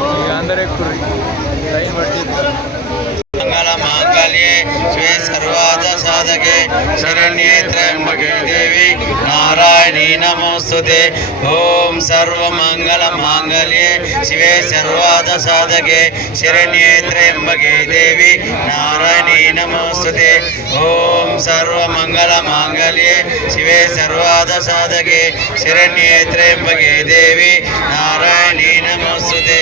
అందరూ ఎక్కువ లైన్ పట్టి मंगल मांगल्ये शिवे सर्वार्थ साधके शरण्ये त्र्यंबके देवी नारायणी नमोस्तुते। ओम सर्व मंगल मांगल्ये शिवे सर्वार्थ साधके शरण्ये त्र्यंबके देवी नारायणी नमोस्तुते। ओम सर्व मंगल मांगल्ये शिवे सर्वार्थ साधके शरण्ये त्र्यंबके देवी नारायणी नमोस्तुते।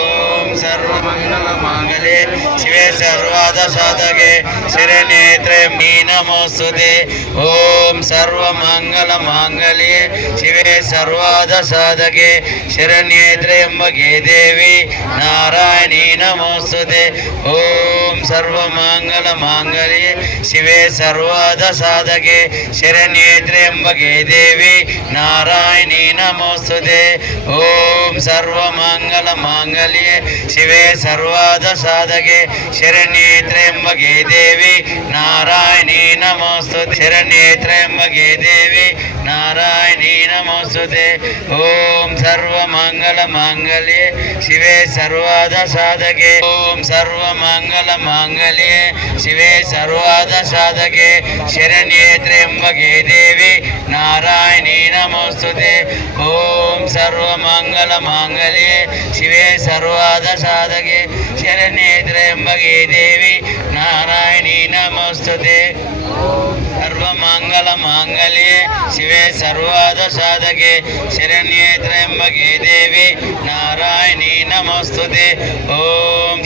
ओम सर्व मंगल मांगल्ये शिवे सर्वार्थ साधके शरण्ये त्र्यंबके नमोस्तुते। ओम सर्व मंगल मांगल्ये शिवे सर्वार्थ साधके शरण्ये त्र्यंबके देवी नारायणी नमोस्तुते। ओम सर्व मंगल मांगल्ये शिवे सर्वार्थ साधके शरण्ये त्र्यंबके देवी नारायणी नमोस्तुते। ओम सर्व मंगल मांगल्ये शिवे सर्वार्थ साधके शरण्ये त्र्यंबके देवी नारायणी नमोस्तुते। शरण्ये त्र्यंबके देवी नारायणी नमोस्तुते। ओम सर्व मंगल मांगल्ये शिवे सर्वार्थ साधके ओम सर्व मंगल मांगल्ये शिवे सर्वार्थ साधके शरण्ये त्र्यंबके देवी नारायणी नमोस्तुते। ओम सर्व मंगल मांगल्ये शिवे सर्वार्थ साधके शरण्ये त्र्यंबके देवी नारायणी नमोस्तुते। सर्व मंगल मांगल्ये शिवे सर्वार्थ साधके शरण्ये त्र्यंबके देवी नारायणी नमोस्तुते। ओम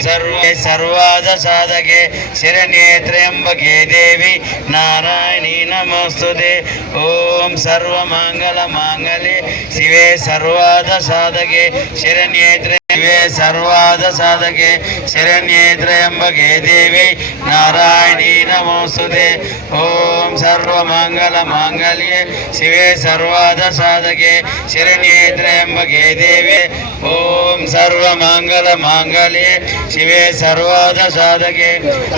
सर्वार्थ साधके शरण्ये त्र्यंबके देवी नारायणी नमोस्तुते। ओम सर्व मंगल मांगल्ये शिवे सर्वार्थ साधके शरण्ये शिवे सर्वार्थ साधके शरण्ये त्र्यंबके देवी नारायणी नमोस्तुते। ओम सर्व मंगल मांगल्ये शिवे सर्वार्थ साधके शरण्ये त्र्यंबके देवी ओम सर्व मंगल मांगल्ये शिवे सर्वार्थ साधके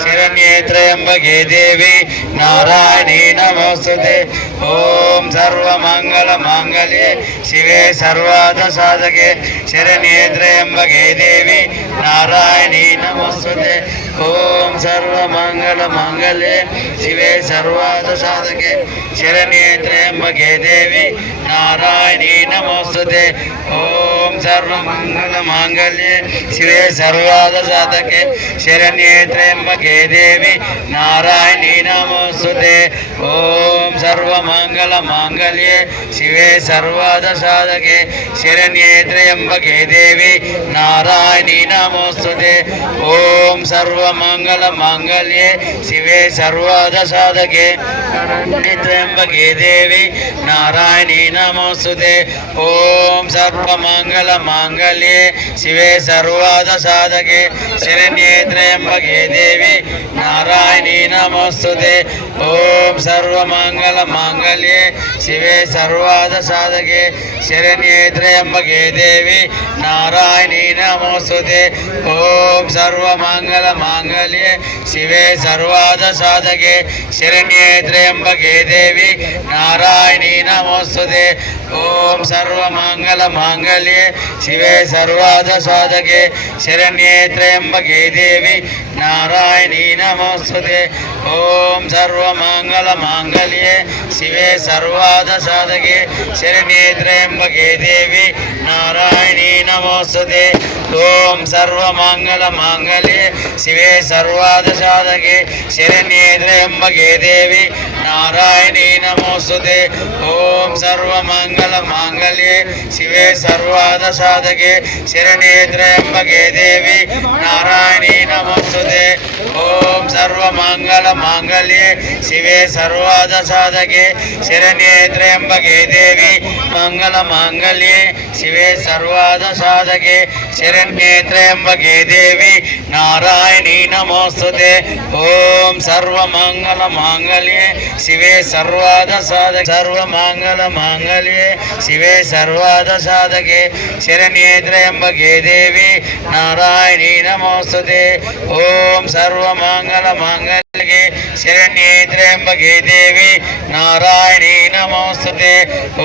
शरण्ये त्र्यंबके देवी नारायणी नमोस्तुते। ओम सर्व मंगल मांगल्ये शिवे सर्वार्थ साधके शरण्ये त्र्यंबके देवी नारायणी नमोस्तुते। ओम सर्व मंगल मांगल्ये शिवे सर्वार्थ साधके शरण्ये त्र्यंबके देवी नारायणी नमोस्तुते। ओम सर्व मंगल मांगल्ये शिवे सर्वार्थ साधके शरण्ये त्र्यंबके देवी नारायणी नमोस्तुते। ओम सर्व मंगल मांगल्ये शिवे सर्वार्थ साधके शरण्ये त्र्यंबके देवी नारायणी नमोस्तुते। ओम सर्व मंगल मांगल्ये शिवे सर्वार्थ साधके त्र्यंबके देवी नारायणी नमोस्तुते। ओम सर्व मंगल मांगल्ये शिवे सर्वार्थ साधके शरण्ये त्र्यंबके देवी नारायणी नमोस्तुते। ओम सर्व मंगल मांगल्ये शिवे सर्वार्थ साधके शरण्ये त्र्यंबके देवी नारायणी नमोस्तुते। ओम सर्व मंगल मांगल्ये शिवे सर्वार्थ साधके शरण्ये त्र्यंबके देवी नारायणी नमोस्तुते। ओम सर्व मंगल मांगल्ये शिवे सर्वार्थ साधके शरण्ये त्र्यंबके देवी नारायणी नमोस्तुते। ओम सर्व मंगल मांगल्ये शिवे सर्वार्थ साधके शरण्ये त्र्यंबके देवी नारायणी नमोस्तुते। ओम सर्व मंगल मांगल्ये शिवे सर्वार्थ साधके शरण्ये त्र्यंबके देवी नारायणी नमोस्तुते। ओम सर्व मंगल मांगल्ये शिवे सर्वार्थ साधके शरण्ये त्र्यंबके देवी नारायणी नमोस्तुते। ओम सर्व मंगल मांगल्ये शिवे सर्वार्थ साधके शरण्ये त्र्यंबके देवी मंगल मांगल्ये शिवे सर्वार्थ साधके शरण्ये त्र्यंबके देवी नारायणी नमोस्तुते। ओम सर्व मंगल मांगल्ये शिवे सर्वार्थ साधके सर्वमंगल मांगल्ये शिवे सर्वार्थ साधके शरण्ये त्र्यंबके देवी नारायणी नमोस्तुते ओम सर्वमंगल मांगल्ये शरण्ये त्र्यंबके देवी नारायणी नमोस्तुते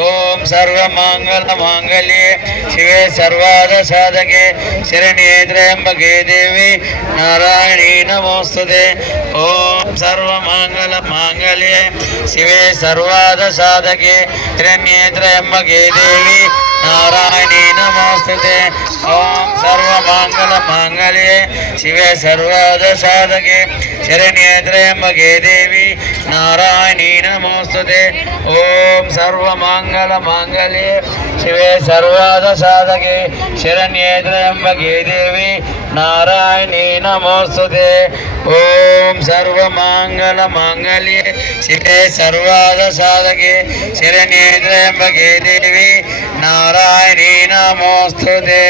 ओम सर्वमंगल मांगल्ये शिवे सर्वार्थ साधके शरण्ये त्र्यंबके देवी नारायणी नमोस्तुते ओम सर्वमंगल मांगल्ये शिवे सर्वार्थ साधके शरण्ये त्र्यंबके देवी नारायणी नमोस्तुते ओम सर्वमंगल मांगल्ये शिवे सर्वार्थ साधके शरण्ये त्र्यंबके देवी नारायणी नमोस्तुते ओम सर्वमंगल मांगल्ये शिवे सर्वार्थ साधके शरण्ये त्र्यंबके देवी नारायणी नमोस्तुते ओम सर्वमंगल मांगल्ये शिवे सर्वार्थ साधके शरण्ये त्र्यंबके देवी नारायणी नमोस्तुते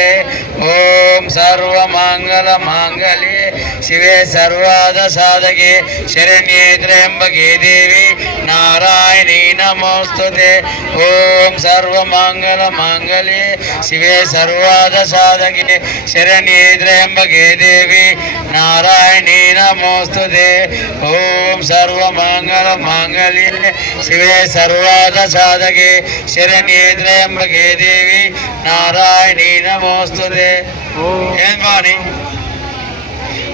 ओम सर्वमंगल मांगल्ये शिवे सर्वार्थ साधके शरण्ये त्र्यंबके देवी नारायणी नमोस्तुते ओम सर्वमंगल मांगल्ये शिवे सर्वार्थ साधके शरण्ये त्र्यंबके देवी नारायणी नमोस्तुते ओम सर्वमंगल मांगल्ये शिवे सर्वार्थ साधके शरण्ये त्र्यंबके देवी नारायणी नमोस्तुते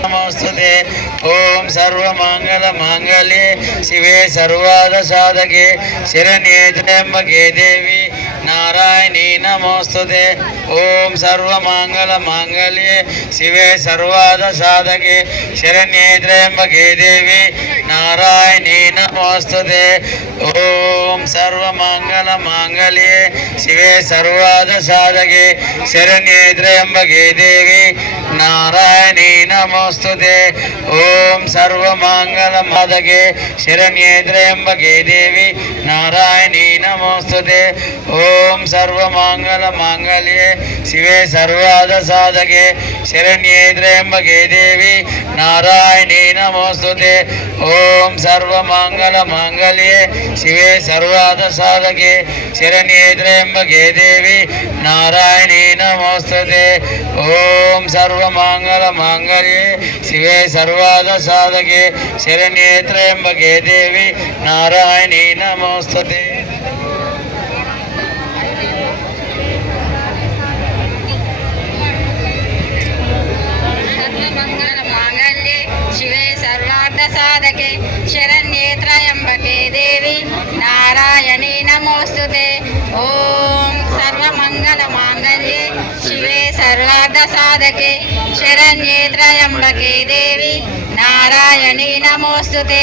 नमोस्तुते ओम सर्वमंगल मांगल्ये शिवे सर्वार्थ साधके शरण्ये त्र्यंबके देवी नारायणी नमोस्तुते ओम सर्वमंगल मांगल्ये शिवे सर्वार्थ साधके शरण्ये त्र्यंबके देवी नारायणी नमोस्तुते ओम सर्वमंगल मांगल्ये शिवे सर्वार्थ साधके शरण्ये त्र्यंबके देवी नारायणी नमोस्तुते ओम सर्वमंगल माधके शरण्ये त्र्यंबके देवी नारायणी नमोस्तुते ओम सर्वमंगल मांगल्ये शिवे सर्वार्थ साधके शरण्ये त्र्यंबके देवी नारायणी नमोस्तुते ओम सर्वमंगल मांगल्ये शिवे सर्वार्थ साधके शरण्ये त्र्यंबके देवी नारायणी नमोस्तुते ओम सर्वमंगल मांगल्ये शिवे सर्वार्थ साधके शरण्ये त्र्यंबके देवी नारायणी नमोस्तुते सर्वमंगल मांगल्ये शिवे सर्वार्थ साधके शरण्ये त्र्यंबके देवी नारायणी नमोस्तुते ओम सर्वमंगल मांगल्ये शिवे सर्वार्थ साधके शरण्ये त्र्यंबके देवी नारायणी नमोस्तुते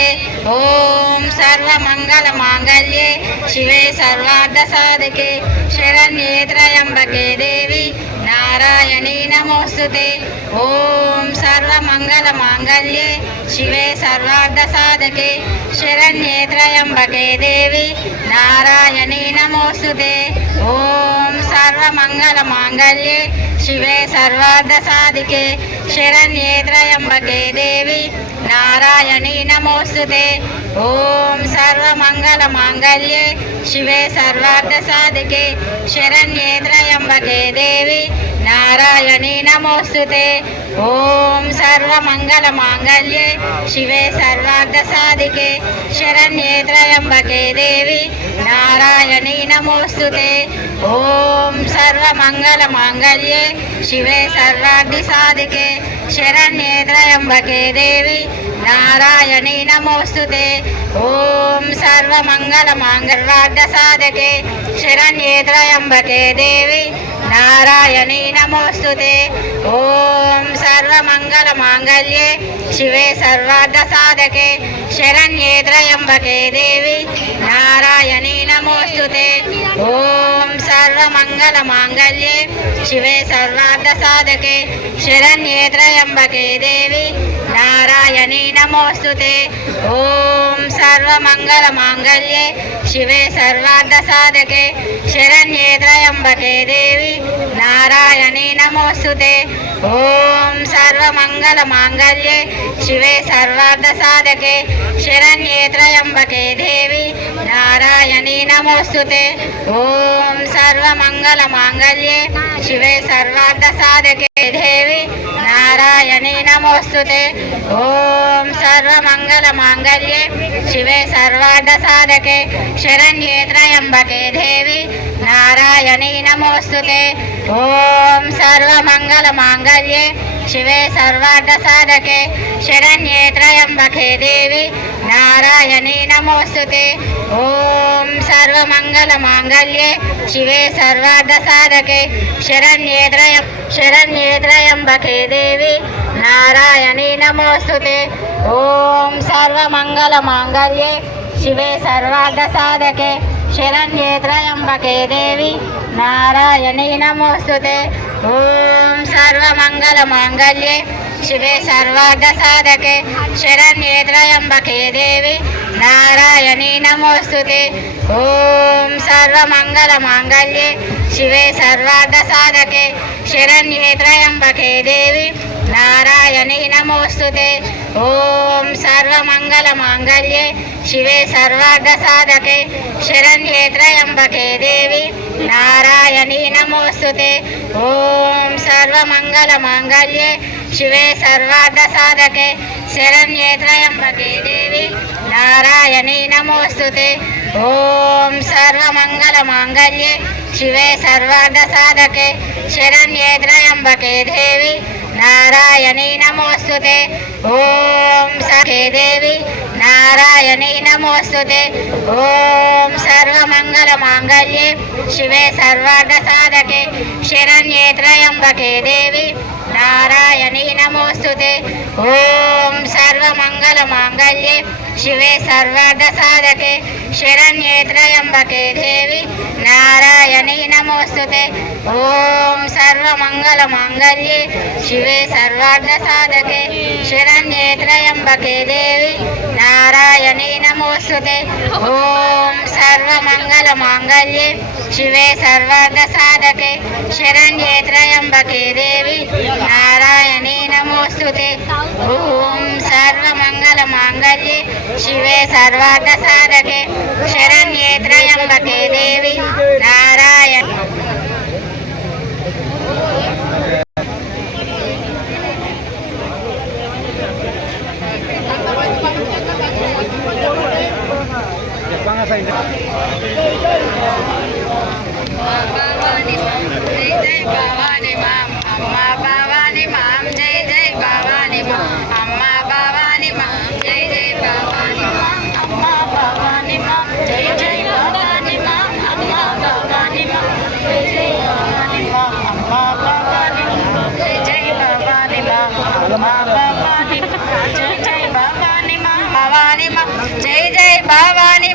ओम सर्वमंगल मांगल्ये शिवे सर्वार्थ साधके शरण्ये त्र्यंबके देवी नारायणी नमोस्तुते ओम सर्वमंगल मांगल्ये शिवे सर्वार्थ साधके शरण्ये त्र्यंबके देवी नारायणी नमोस्तुते ओम सर्वमंगल मांगल्ये शिवे सर्वार्थ साधके शरण्ये त्र्यंबके देवी नारायणी नमोस्तुते ओम सर्वमंगल मांगल्ये शिवे सर्वार्थ साधके शरण्ये त्र्यंबके देवी नारायणी नमोस्तुते ओम सर्वमंगल मांगल्ये शिवे सर्वार्थ साधके शरण्ये त्र्यंबके देवी नारायणी नमोस्तुते ओम सर्वमंगल मांगल्ये शिवे सर्वार्थ साधके शरण्ये त्र्यंबके देवी नारायणी नमोस्तुते ओम सर्वमंगल मांगल्ये साधके शरण्ये त्र्यंबके देवी नारायणी नमोस्तुते ओम सर्वमंगल मांगल्ये शिवे सर्वार्थ साधके शरण्ये त्र्यंबके देवी नारायणी नमोस्तुते ओम सर्वमंगल मांगल्ये शिवे सर्वार्थ साधके शरण्ये त्र्यंबके देवी नारायणी नमोस्तुते ओम सर्वमंगलमांगल्ये शिवे सर्वार्थसाधके शरण्ये त्र्यंबके देवी नारायणी नमोस्तुते ओम सर्वमंगलमांगल्ये शिवे सर्वार्थसाधके शरण्ये त्र्यंबके देवी नारायणी नमोस्तुते ओम सर्वमंगलमांगल्ये शिवे सर्वार्थसाधके देवी नारायणी नमोस्तुते ओम सर्वमंगलमांगल्ये शिवे सर्वार्थसाधके शरण्ये त्र्यंबके देवी नारायणी नमोस्तुते ओम सर्वमंगलमांगल्ये शिवे सर्वार्थसाधके शरण्ये त्र्यंबके देवी नारायणी नमोस्तुते ओम सर्वमंगलमांगल्ये शिवे सर्वार्थसाधके शरण्ये त्र्यंबके देवी नारायणी नमोस्तुते ओम सर्वमंगलमांगल्ये शिवे सर्वार्थसाधके शरण्ये त्र्यंबके देवी नारायणी नमोस्तुते ओम सर्वमंगलमांगल्ये शिवे सर्वार्थसाधके शरण्ये त्र्यंबके देवी नारायणी नमोस्तुते ओम सर्वमंगलमांगल्ये शिवे सर्वार्थसाधके शरण्ये त्र्यंबके देवी नारायणी नमोस्तुते ओम सर्वमंगलमांगल्ये शिवे सर्वार्थसाधके शरण्ये त्र्यंबके देवी नारायणी नमोस्तुते ओम सर्वमंगलमांगल्ये शिवे सर्वार्थसाधके शरण्ये त्र्यंबके देवी नारायणी नमोस्तुते ओम सर्वमंगलमांगल्ये शिवे सर्वार्थसाधके शरण्ये त्र्यंबके देवी नारायणी नमोस्तुते ओम सखे देवी नारायणी नमोस्तुते ओम सर्वमंगलमांगल्ये शिवे सर्वार्थसाधके शरण्ये त्र्यंबके देवी नारायणी नमोस्तुते ओम सर्वमंगलमांगल्ये शिवे सर्वार्थसाधके शरण्ये त्र्यंबके देवी नारायणी नमोस्तुते ओम सर्वमंगलमांगल्ये शिवे सर्वार्थसाधके शरण्ये त्र्यंबके देवी नारायणी नमोस्तुते ओम सर्वमंगलमांगल्ये शिवे सर्वार्थसाधके शरण्ये त्र्यंबके देवी नारायणी नमोस्तुते ओम सर्वमंगलमांगल्ये शिवे सर्वार्थसाधके शरण्ये त्र्यंबके देवी नारायण भवानी मां जय जय भवानी मां अम्मा भवानी मां जय जय भवानी मां अम्मा भवानी मां जय जय भवानी मां अम्मा भवानी मां जय जय भवानी मां अम्मा भवानी मां जय जय भवानी मां अम्मा भवानी मां जय जय भवानी मां अम्मा भवानी मां जय जय भवानी मां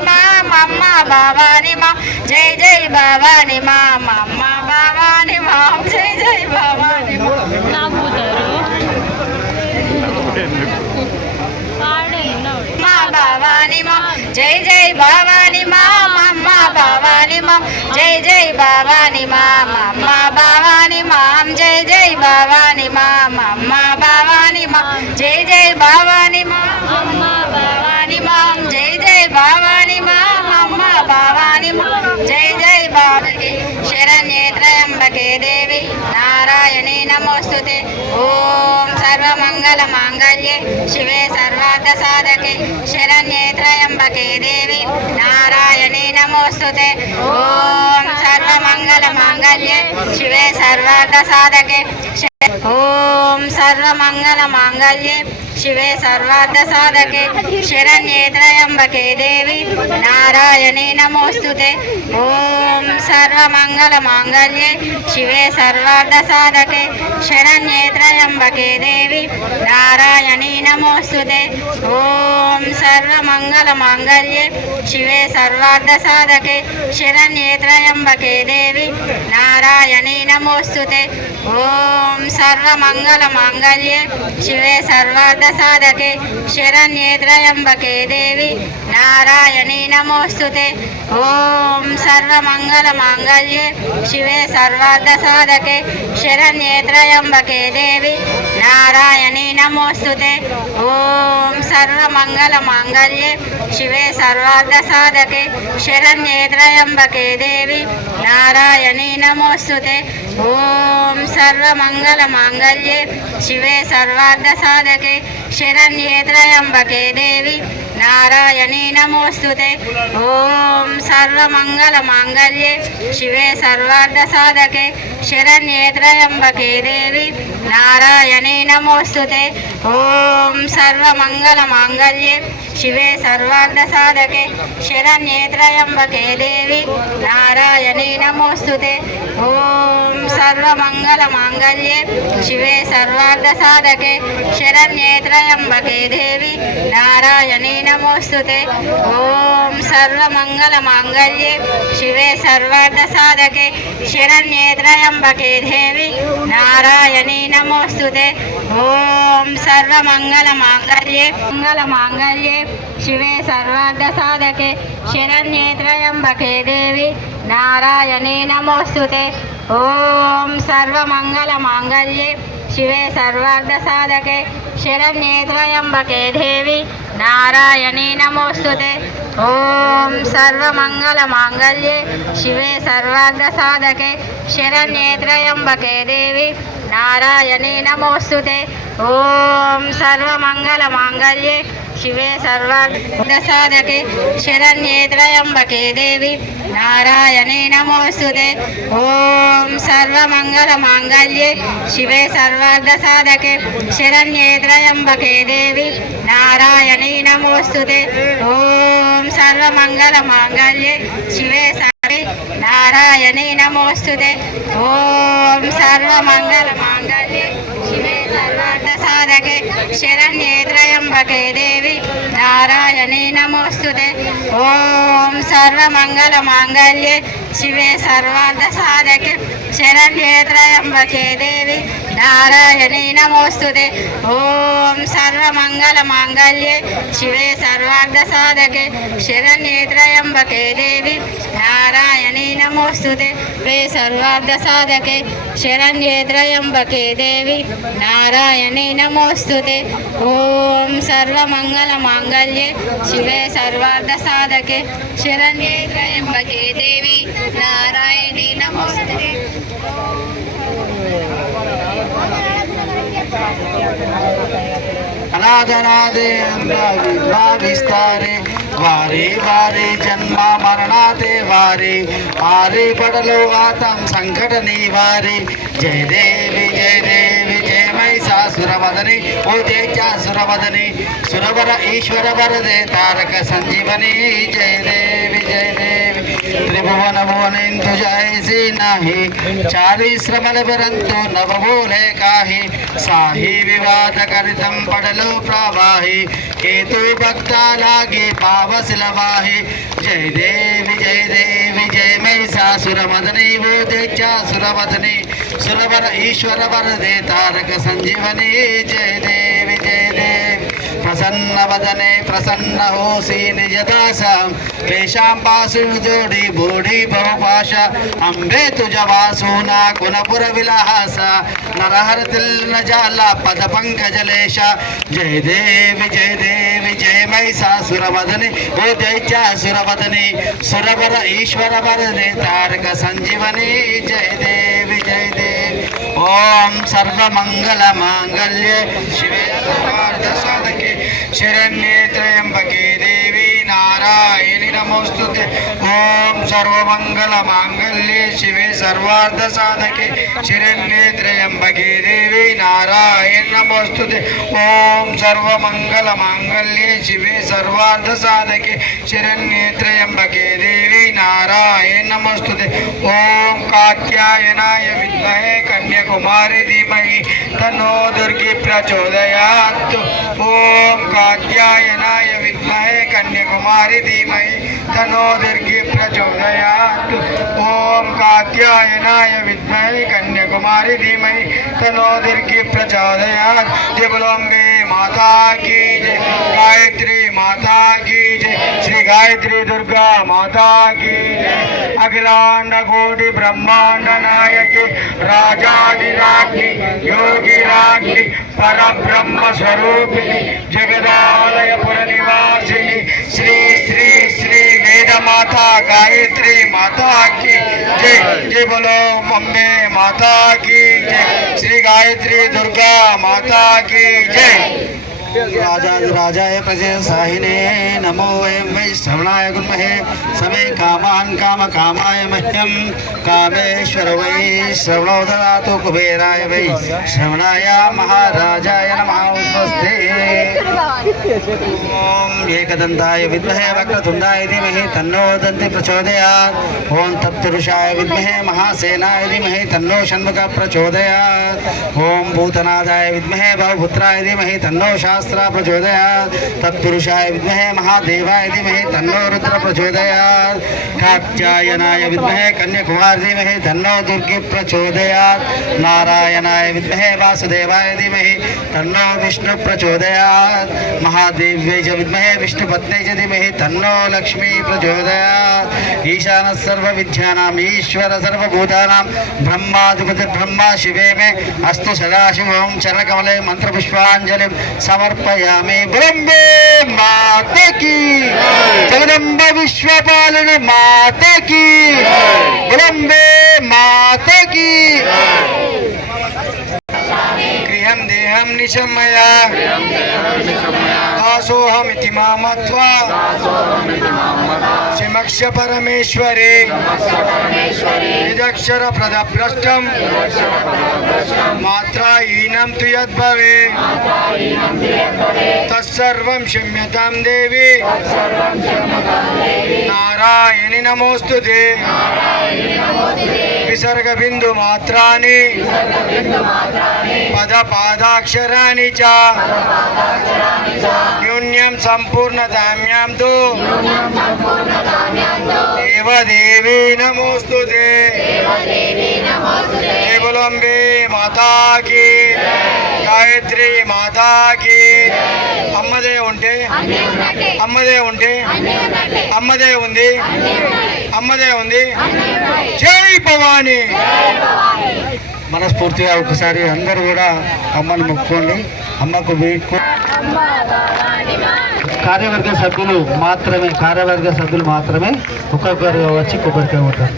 भवानी मां जय जय भवानी मां अम्मा भवानी मां जय जय भवानी मां अम्मा भवानी मां जय जय भवानी मां भवानी मां जय जय भवानी मां अम्मा भवानी मां जय जय भवानी मां अम्मा भवानी मां जय जय भवानी मां अम्मा भवानी मां जय जय भवानी मां अम्मा भवानी मां जय जय भवानी मां अम्मा भवानी मां जय जय भवानी शरण्ये त्र्यंबके देवी नारायणी नमोस्तुते ओम सर्वमंगलमांगल्ये शिवे सर्वार्थसाधके शरण्ये त्र्यंबके देवी नारायणी नमोस्तुते ओम सर्वमंगलमांगल्ये शिवे सर्वार्थसाधके ओम सर्वमंगलमांगल्ये शिवे सर्वार्थसाधके शरण्ये त्र्यंबके देवी नारायणी नमोस्तुते ओम सर्वमंगलमांगल्ये शिवे सर्वार्थसाधके शरण्ये त्र्यंबके देवी नारायणी नमोस्तुते ओम सर्वमंगलमांगल्ये शिवे सर्वार्थसाधके शरण्ये त्र्यंबके देवी नारायणी नमोस्तुते ओम सर्वमङ्गलमाङ्गल्ये शिवे सर्वार्थसाधके शरण्ये त्र्यम्बके देवी नारायणी नमोस्तुते। ॐ सर्वमङ्गलमाङ्गल्ये शिवे सर्वार्थसाधके शरण्ये त्र्यम्बके देवी नारायणी नमोस्तुते। ॐ सर्वमङ्गलमाङ्गल्ये शिवे सर्वार्थसाधके शरण्ये त्र्यम्बके देवी नारायणी नमोस्तुते। ॐ सर्वमङ्गलमाङ्गल्ये शिवे सर्वार्थसाधके शरण्ये त्र्यम्बके देवी नारायणी नमोस्तुते। ॐ सर्वमङ्गलमाङ्गल्ये शिवे सर्वार्थसाधके शरण्ये त्र्यम्बके देवी नारायणी नमोस्तुते। ॐ सर्वमङ्गलमाङ्गल्ये शिवे सर्वार्थसाधके शरण्ये त्र्यम्बके देवी नारायणी नमोस्तुते। ॐ सर्वमङ्गलमाङ्गल्ये शिवे सर्वार्थसाधके शरण्ये त्र्यम्बके देवी नारायणी नमोस्तुते। ॐ सर्वमङ्गलमाङ्गल्ये शिवे सर्वार्थसाधके शरण्ये त्र्यम्बके देवी नारायणी नमोस्तुते। ॐ सर्वमङ्गलमाङ्गल्ये शिवे सर्वार्थसाधके शरण्ये त्र्यम्बके देवी नारायणी नमोस्तुते। ॐ सर्वमङ्गलमाङ्गल्ये शिवे सर्वार्थसाधके शरण्ये त्र्यम्बके देवी नारायणी नमोस्तुते। ॐ सर्वमङ्गलमाङ्गल्ये शिवे सर्वार्थसाधके शरण्ये त्र्यम्बके देवी नारायणी नमोस्तुते। ॐ सर्वमङ्गलमाङ्गल्ये शिवे सर्वार्थसाधके शरण्ये त्र्यम्बके देवी नारायणी नमोस्तुते। ॐ सर्वमङ्गलमाङ्गल्ये शिवे सर्वार्थसाधके शरण्ये त्र्यम्बके देवी नारायणी नमोस्तुते। ॐ सर्वमङ्गलमाङ्गल्ये शिवे नारायणी नमोस्तुते। ॐ सर्वमङ्गलमाङ्गल्ये शिवे सर्वार्थसाधके शरण्ये त्र्यम्बके देवी नारायणी नमोस्तुते। ॐ सर्वमङ्गलमाङ्गल्ये शिवे सर्वार्थसाधके शरण्ये त्र्यम्बके देवी नारायणी नमोस्तुते। ॐ सर्वमङ्गलमाङ्गल्ये शिवे सर्वार्थसाधके शरण्ये त्र्यम्बके देवी नारायणी नमोस्तुते। शिवे सर्वार्थसाधके शरण्ये त्र्यम्बके देवी नारायणी नमोस्तुते। ॐ सर्वमङ्गलमाङ्गल्ये शिवे सर्वार्थसाधके शरण्ये त्र्यम्बके देवी नारायणी नमोस्तुते। अनादनादे विस्तारे वारे वारे जन्म मरणाते वारे आरे पडलो आतम संकट निवारे। जय देवी जय महिषासुरवदने ओ जयचासुरवदने सुरवर ईश्वर वरदे तारक संजीवनी। जय देवी त्रिभुवन भुवनेन्दु जयसी नाही चारी श्रमल बरंतु नव बोले काहि साही विवाद करितम पडलो प्रवाही केतु भक्ता लागे पावसिल वाहि। जय देवी जय महिषासुरवदने वो जयचासुरवदने सुरवर ईश्वर वरदे तारक संजीवनी। जय देवी प्रसन्न वदने प्रसन्न होसी निजदासा क्लेशां पासु जोड़ी बूढ़ी बहुपाशा अंबे तुझ वासूना कुनपुर विलासा नरहर तिल न जाला पद पंकजलेशा। जय देवी जय महिषासुरवदने ओ जयचासुरवदने सुरवर ईश्वर वरदे तारक संजीवनी। जय देवी ओम सर्वमङ्गलमाङ्गल्ये शिवे सर्वार्थसाधके शरण्ये त्र्यम्बके देवी नारायणी नमोस्तुते। ओम सर्वमङ्गलमाङ्गल्ये शिवे सर्वार्थसाधके शरण्ये त्र्यम्बके देवी नारायणी नमोस्तुते। ओम सर्वमङ्गलमाङ्गल्ये शिवे सर्वार्थसाधके शरण्ये त्र्यम्बके देवी नारायणी नमोस्तुते। ओम कात्यायनाय विद्महे कन्याकुमारी धीमहि तन्नो दुर्गी प्रचोदयात्। ओम कात्यायनाय विद्महे कन्याकुमारी धीमहि तन्नो दुर्गी प्रचोदयात्। ओम कात्यायनाय विद्महे कन्याकुमारी धीमहि तन्नो दुर्गी प्रचोदयात्। जय बोलो अम्बे माता की जय, गायत्री माता की जय, श्री गायत्री दुर्गा माता की जय। अखिलांड कोटि ब्रह्मांड नायकी राजाधिराज्ञी योगी राज्ञी परब्रह्म स्वरूपिणी जगदालय पुर निवासिनी श्री श्री श्री वेद माता गायत्री माता की जय। जय बोलो अम्बे माता की जय, श्री गायत्री दुर्गा माता की जय। राजाधिराजाय प्रजसाहिने नमो वयं वै श्रवणाय गुण्महे समे कामान् कामकामाय मह्यं कामेश्वर वै श्रवणो ददातु कुबेराय वै श्रवणाय महाराजाय नमः। स्वस्ति। ओम एकदन्ताय विद्महे वक्रतुण्डाय धीमहि तन्नो दन्ति प्रचोदयात्। ओम तत्पुरुषाय विद्महे महासेनाय धीमहि तन्नो षण्मुखः प्रचोदयात्। ओम भूतनादाय विद्महे भवपुत्राय धीमहि तन्नो शास्त्र प्रचोदयात्। तत्पुरुषाय विद्महे महादेवाय धीमहि तन्नो रुद्र प्रचोदयात्। कात्यायनाय विद्महे कन्याकुमारी धीमहि तन्नो दुर्गी प्रचोदयात्। नारायणाय विद्महे वासुदेवाय धीमहि तन्नो विष्णु प्रचोदयात्। महादेव्यै च विद्महे विष्णुपत्न्यै च धीमहि तन्नो लक्ष्मी प्रचोदयात्। ईशानः सर्वविद्यानाम् ईश्वर सर्वभूतानां ब्रह्माधिपतिर्ब्रह्मा शिवे मे अस्तु सदाशिवं चरणकमले मंत्रपुष्पाञ्जलिं समर्पयामि। विलम्बे माता की जगदम्बा विश्वपालिनी माता की विलम्बे माता की। गृहं देहं निशमया दासोऽहमिति मां मत्वा श्रीमक्ष परमेश्वरे निजक्षर प्रदभ्रष्टं मात्राहीनं तु यद्भवेत् तत्सर्वं क्षम्यतां देवी नारायणि नमोस्तुते। विसर्ग बिंदु मात्राणि पद पादाक्षराणि च न्यून्यं सम्पूर्णताम्यां तु देवदेवी नमोस्तुते। जय बोलो अम्बे माता की गायत्री माता की। అమ్మదే ఉంటే అమ్మదే ఉంటే అమ్మదే ఉంది అమ్మదే ఉంది జై భవాని। మనస్ఫూర్తిగా ఒకసారి అందరూ కూడా అమ్మని మొక్కుకోండి. అమ్మకు కార్యవర్గ సభ్యులు మాత్రమే ఒక్కొక్కరు వచ్చి కొబ్బరికాయ ఉంటారు.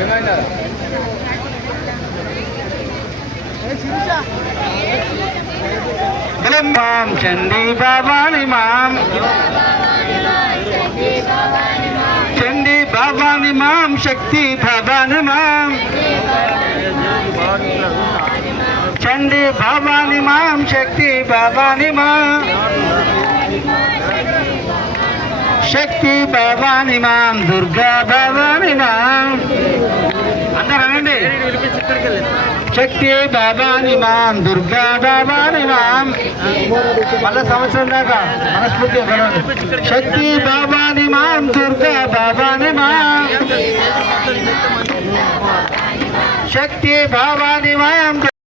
ఏమైనా మాం చండీ భవాని మాం చండీ భవాని మాం శక్తి భవాని మాం చండీ భవాని మాం శక్తి భవాని మాం శక్తి భవాని మాం దుర్గా భవాని మాం అందరూ అనండి. శక్తి భవాని మాం దుర్గా భవాని మాం మళ్ళా సంవత్సరం దాకా మనస్ఫూర్తిగా శక్తి భవాని మాం దుర్గా భవాని మాం శక్తి భవాని మాం